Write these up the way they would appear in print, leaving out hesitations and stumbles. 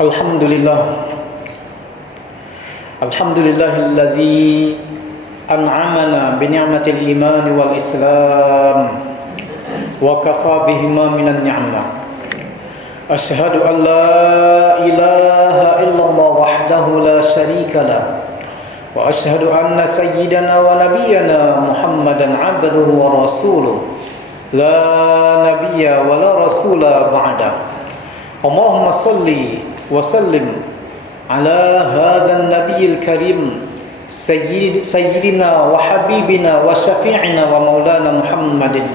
Alhamdulillah. Alhamdulillahilladzi an'amana bi ni'matil iman wal islam wa kafa bihima minan ni'mah. Asyhadu an la ilaha illallah wahdahu la syarika lah wa asyhadu anna sayyidana wa nabiyyana Muhammadan 'abduhu wa rasuluh la nabiyya wa la rasula ba'da. Allahumma salli wa sallim ala hadzal nabiyil karim sayyidina wa habibina wa syafi'ina wa maulana Muhammadin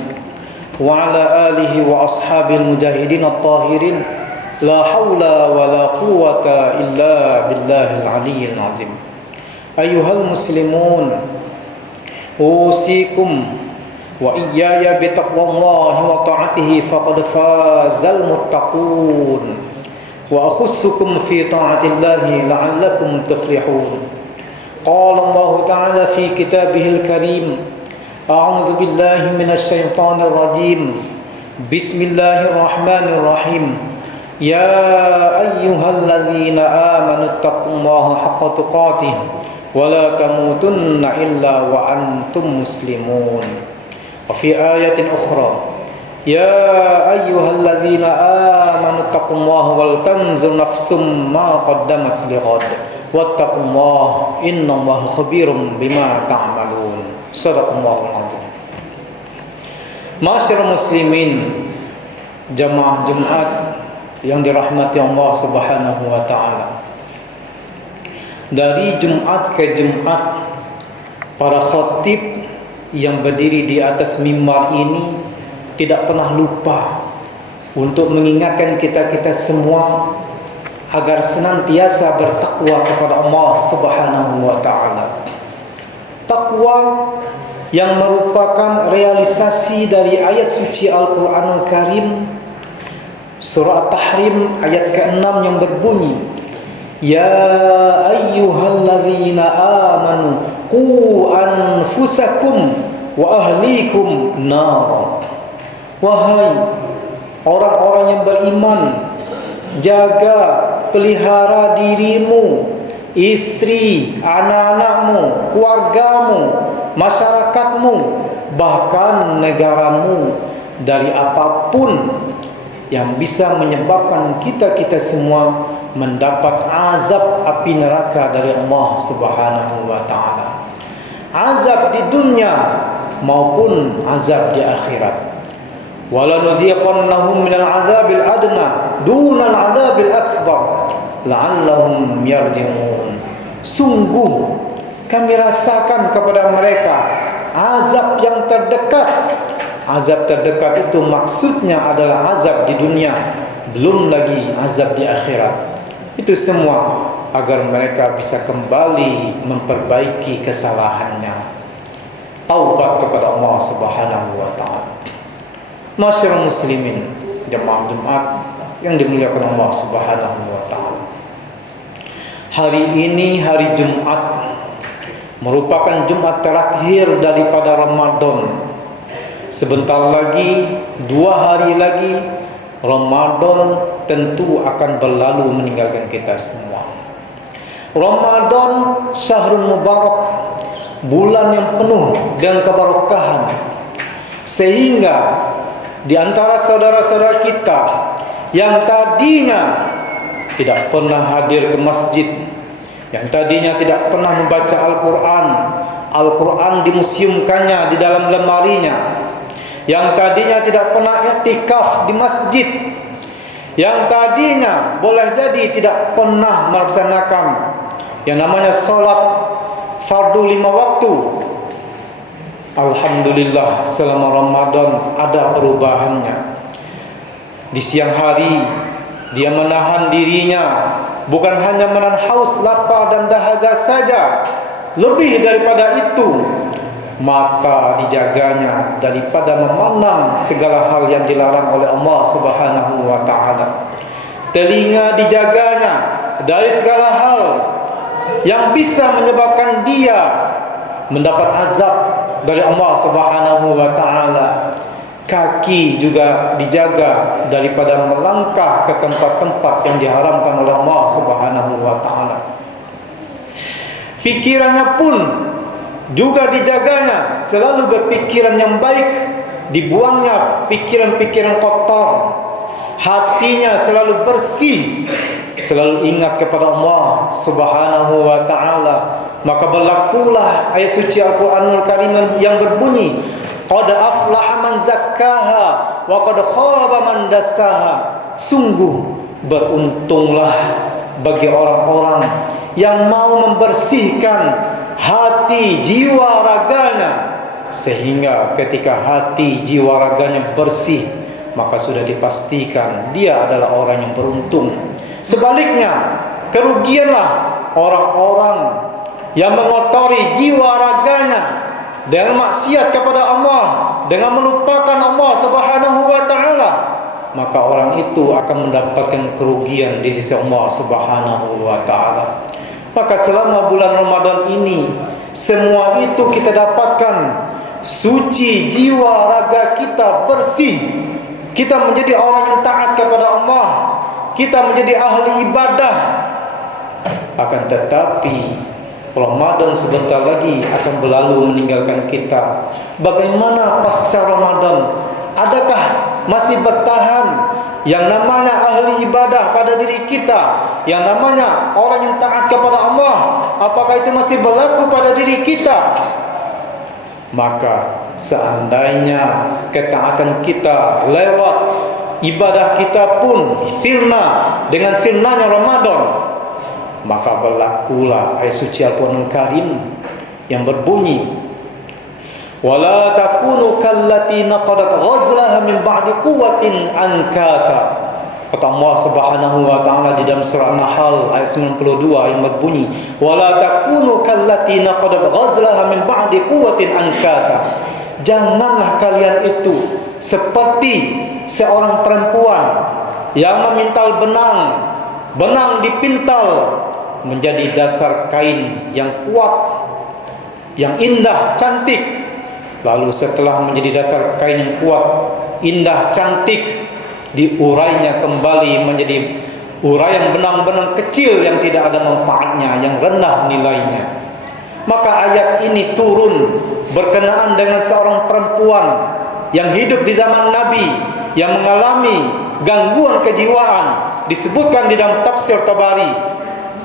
wa ala alihi wa ashabil mujahidin at-tahirin la haula wa la quwwata illa billahil aliyyil azim. Ayyuhal muslimun, usikum wa iyaya bitaqwallahi wa ta'atihi faqad fazal muttaqun wa akhussukum fi ta'atillahi la'allakum tuflihun. Qala Allah ta'ala fi kitabihil karim, a'udzu billahi minasy syaithanir rajim. Bismillahirrahmanirrahim. Ya ayyuhalladzina amanu taqullaha haqqa tuqatih wa la tamutunna illa wa antum muslimun. Wa fi ayatin ukhra, ya ayyuhalladzina amanu taqullaha wal tanzur nafsum ma qaddamat lighad wattaqullaha innallaha khabirum bima ta'malun. Shadaqallahul azim. Ma'asyiral muslimin, jamaah Jumat yang dirahmati Allah Subhanahu wa taala. Dari Jumat ke Jumat, para khatib yang berdiri di atas mimbar ini tidak pernah lupa untuk mengingatkan kita semua agar senantiasa bertakwa kepada Allah Subhanahu wa taala. Takwa yang merupakan realisasi dari ayat suci Al-Qur'anul Karim, surah At-Tahrim ayat ke-6 yang berbunyi, ya ayyuhalladzina amanu qu anfusakum wa ahlikum nar. Wahai orang-orang yang beriman, jaga, pelihara dirimu, istri, anak-anakmu, keluargamu, masyarakatmu, bahkan negaramu dari apapun yang bisa menyebabkan kita semua mendapat azab api neraka dari Allah Subhanahu wa taala. Azab di dunia maupun azab di akhirat. Wala nudhiqannahum minal azabil adna dunal azabil akbar la'allahum yarji'un. Sungguh kami rasakan kepada mereka azab yang terdekat. Azab terdekat itu maksudnya adalah azab di dunia, belum lagi azab di akhirat. Itu semua agar mereka bisa kembali memperbaiki kesalahannya, taubat kepada Allah Subhanahu wa taala. Masyarul muslimin, jemaah Jumat yang dimuliakan Allah Subhanahu wa taala. Hari ini hari Jumat merupakan Jumat terakhir daripada Ramadan. Sebentar lagi, 2 hari lagi Ramadan tentu akan berlalu meninggalkan kita semua. Ramadan syahrul mubarak, bulan yang penuh dengan keberkahan, sehingga di antara saudara-saudara kita yang tadinya tidak pernah hadir ke masjid, yang tadinya tidak pernah membaca Al-Quran dimuseumkannya di dalam lemarinya, yang tadinya tidak pernah i'tikaf di masjid, yang tadinya boleh jadi tidak pernah melaksanakan yang namanya salat fardu 5 waktu. Alhamdulillah, selama Ramadan ada perubahannya. Di siang hari dia menahan dirinya, bukan hanya menahan haus, lapar dan dahaga saja. Lebih daripada itu, mata dijaganya daripada memandang segala hal yang dilarang oleh Allah Subhanahu wa taala. Telinga dijaganya dari segala hal yang bisa menyebabkan dia mendapat azab dari Allah Subhanahu wa taala. kaki juga dijaga daripada melangkah ke tempat-tempat yang diharamkan oleh Allah Subhanahu wa taala. Pikirannya pun juga dijaganya, selalu berpikiran yang baik, dibuangnya pikiran-pikiran kotor. Hatinya selalu bersih, selalu ingat kepada Allah Subhanahu wa taala. Maka berlakulah ayat suci Al-Qur'anul Karim yang berbunyi, qad aflaha man zakkaha wa qad khaba man dassaha. Sungguh beruntunglah bagi orang-orang yang mau membersihkan hati jiwa raganya, sehingga ketika hati jiwa raganya bersih, maka sudah dipastikan dia adalah orang yang beruntung. Sebaliknya, kerugianlah orang-orang yang mengotori jiwa raganya dengan maksiat kepada Allah, dengan melupakan Allah Subhanahu wa taala, maka orang itu akan mendapatkan kerugian di sisi Allah Subhanahu wa taala. Maka selama bulan Ramadan ini, semua itu kita dapatkan, suci jiwa raga kita bersih, kita menjadi orang yang taat kepada Allah, kita menjadi ahli ibadah. Akan tetapi Ramadan sebentar lagi akan berlalu meninggalkan kita. Bagaimana pasca Ramadan? Adakah masih bertahan yang namanya ahli ibadah pada diri kita, yang namanya orang yang taat kepada Allah? Apakah itu masih berlaku pada diri kita? Maka seandainya ketaatan kita lewat, ibadah kita pun sirna dengan sirnanya Ramadan, maka berlakulah ayat suci Al-Qur'anul Karim yang berbunyi, wala takunu kallati naqadat ghazlaha min ba'di quwwatin ankatha. Kata Allah Subhanahu wa taala di dalam surah Nahl ayat 92 yang berbunyi, wala takunu kallati naqadat ghazlaha min ba'di quwwatin ankatha. Janganlah kalian itu seperti seorang perempuan yang memintal benang dipintal menjadi dasar kain yang kuat, yang indah, cantik. Lalu setelah menjadi dasar kain yang kuat, indah, cantik, diurainya kembali menjadi uraian benang-benang kecil yang tidak ada manfaatnya, yang rendah nilainya. Maka ayat ini turun berkenaan dengan seorang perempuan yang hidup di zaman Nabi, yang mengalami gangguan kejiwaan. Disebutkan di dalam tafsir Tabari,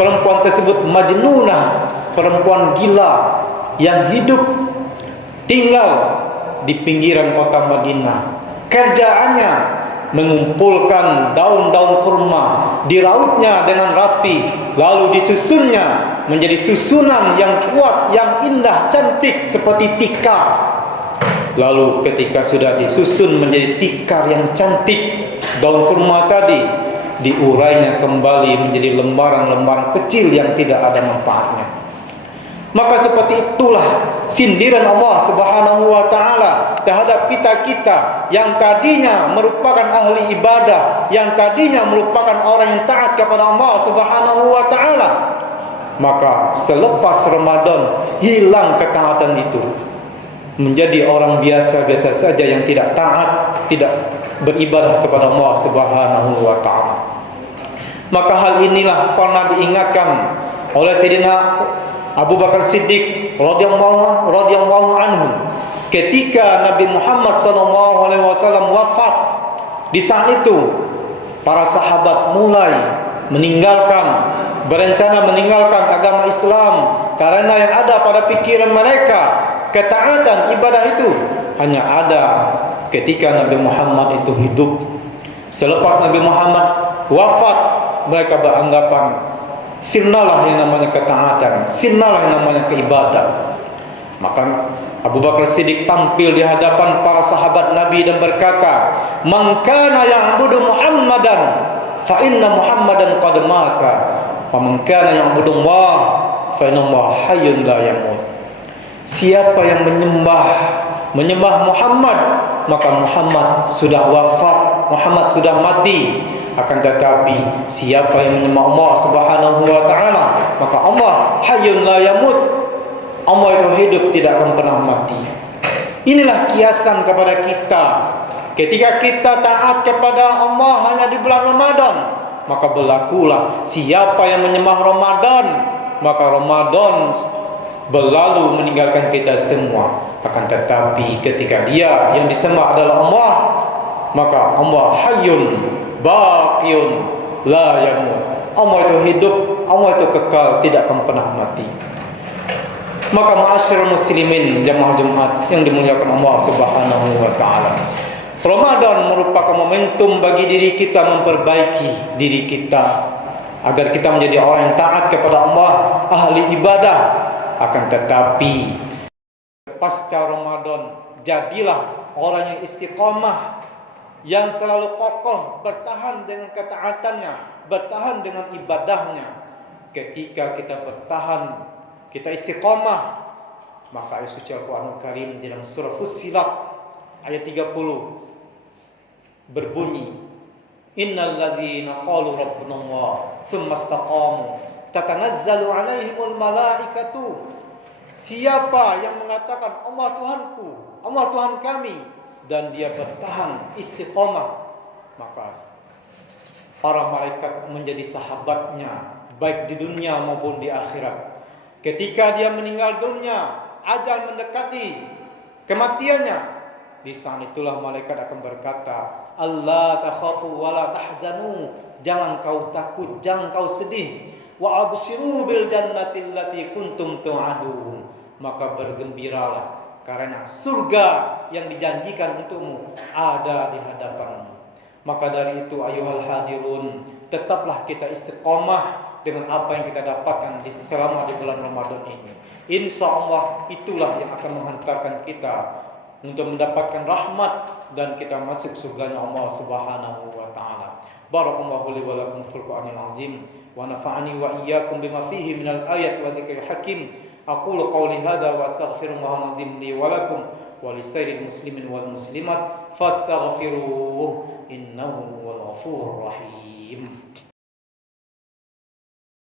perempuan tersebut majnunah, perempuan gila yang hidup tinggal di pinggiran kota Madinah. Kerjaannya mengumpulkan daun-daun kurma, dirautnya dengan rapi, lalu disusunnya menjadi susunan yang kuat, yang indah, cantik seperti tikar. Lalu ketika sudah disusun menjadi tikar yang cantik, daun kurma tadi diurainya kembali menjadi lembaran-lembaran kecil yang tidak ada manfaatnya. Maka seperti itulah sindiran Allah Subhanahu wa taala terhadap kita-kita yang tadinya merupakan ahli ibadah, yang tadinya merupakan orang yang taat kepada Allah Subhanahu wa taala. Maka selepas Ramadan hilang ketaatan itu, menjadi orang biasa-biasa saja yang tidak taat, tidak beribadah kepada Allah Subhanahu wa taala. Maka hal inilah pernah diingatkan oleh Sayyidina Abu Bakar Siddiq radhiyallahu anhu ketika Nabi Muhammad SAW wafat. Di saat itu para sahabat mulai berencana meninggalkan agama Islam, karena yang ada pada pikiran mereka ketaatan ibadah itu hanya ada ketika Nabi Muhammad itu hidup. Selepas Nabi Muhammad wafat, mereka beranggapan sirnalah yang namanya ketaatan, sirnalah yang namanya keibadah. Maka Abu Bakar Siddiq tampil di hadapan para sahabat Nabi dan berkata, "Man kana ya'budu Muhammadan fa inna Muhammadan qad mata, wa man kana ya'budu Allah fa inna Allah hayyun la yamut." Siapa yang menyembah Muhammad, maka Muhammad sudah wafat, Muhammad sudah mati. Akan tetapi siapa yang menyembah Allah Subhanahu wa taala, maka Allah hayyun la yamut. Allah itu hidup, tidak akan pernah mati. Inilah kiasan kepada kita Ketika kita taat kepada Allah hanya di bulan Ramadan, maka berlakulah siapa yang menyembah Ramadan, maka Ramadan berlalu meninggalkan kita semua. Akan tetapi ketika dia yang disembah adalah Allah, maka Allah hayyun baqiyun la yamut. Allah itu hidup, Allah itu kekal, tidak akan pernah mati. Maka ma'asyiral muslimin jamaah Jumat yang dimuliakan Allah Subhanahu wa taala, Ramadan merupakan momentum bagi diri kita memperbaiki diri kita agar kita menjadi orang yang taat kepada Allah, ahli ibadah. Akan tetapi pasca Ramadan jadilah orang yang istiqomah, yang selalu kokoh bertahan dengan ketaatannya, bertahan dengan ibadahnya. Ketika kita bertahan, kita istiqomah, maka ayat suci Al-Quranul Karim dalam surah Fussilat ayat 30 berbunyi, innal ladzina qalu rabbunallah tsumma istaqamu tatanazzalu alaihimul malaikatu. Siapa yang mengatakan Allah Tuhanku, Allah Tuhan kami, dan dia bertahan istiqomah, maka para malaikat menjadi sahabatnya baik di dunia maupun di akhirat. Ketika dia meninggal dunia, ajal mendekati kematiannya, di saat itulah malaikat akan berkata, Allah takhafu wa la tahzanu, jangan kau takut, jangan kau sedih, wa absiru bil jannati allati kuntum tu'adun, maka bergembiralah karena surga yang dijanjikan untukmu ada di hadapanmu. Maka dari itu ayuhal hadirun, tetaplah kita istiqomah dengan apa yang kita dapatkan selama di bulan Ramadan ini. Insya Allah itulah yang akan menghantarkan kita untuk mendapatkan rahmat dan kita masuk surganya Allah Subhanahu wa taala. Barakallahu li wa lakum fil Qur'anil azim wa nafa'ani wa iyyakum bima fihi minal ayat wa dzikril hakim. Aqulu qawli hadza wa astaghfirullahal azim li wa lakum wa lisairil muslimin wal muslimat fastaghfiruhu innahu huwal ghafurur rahim.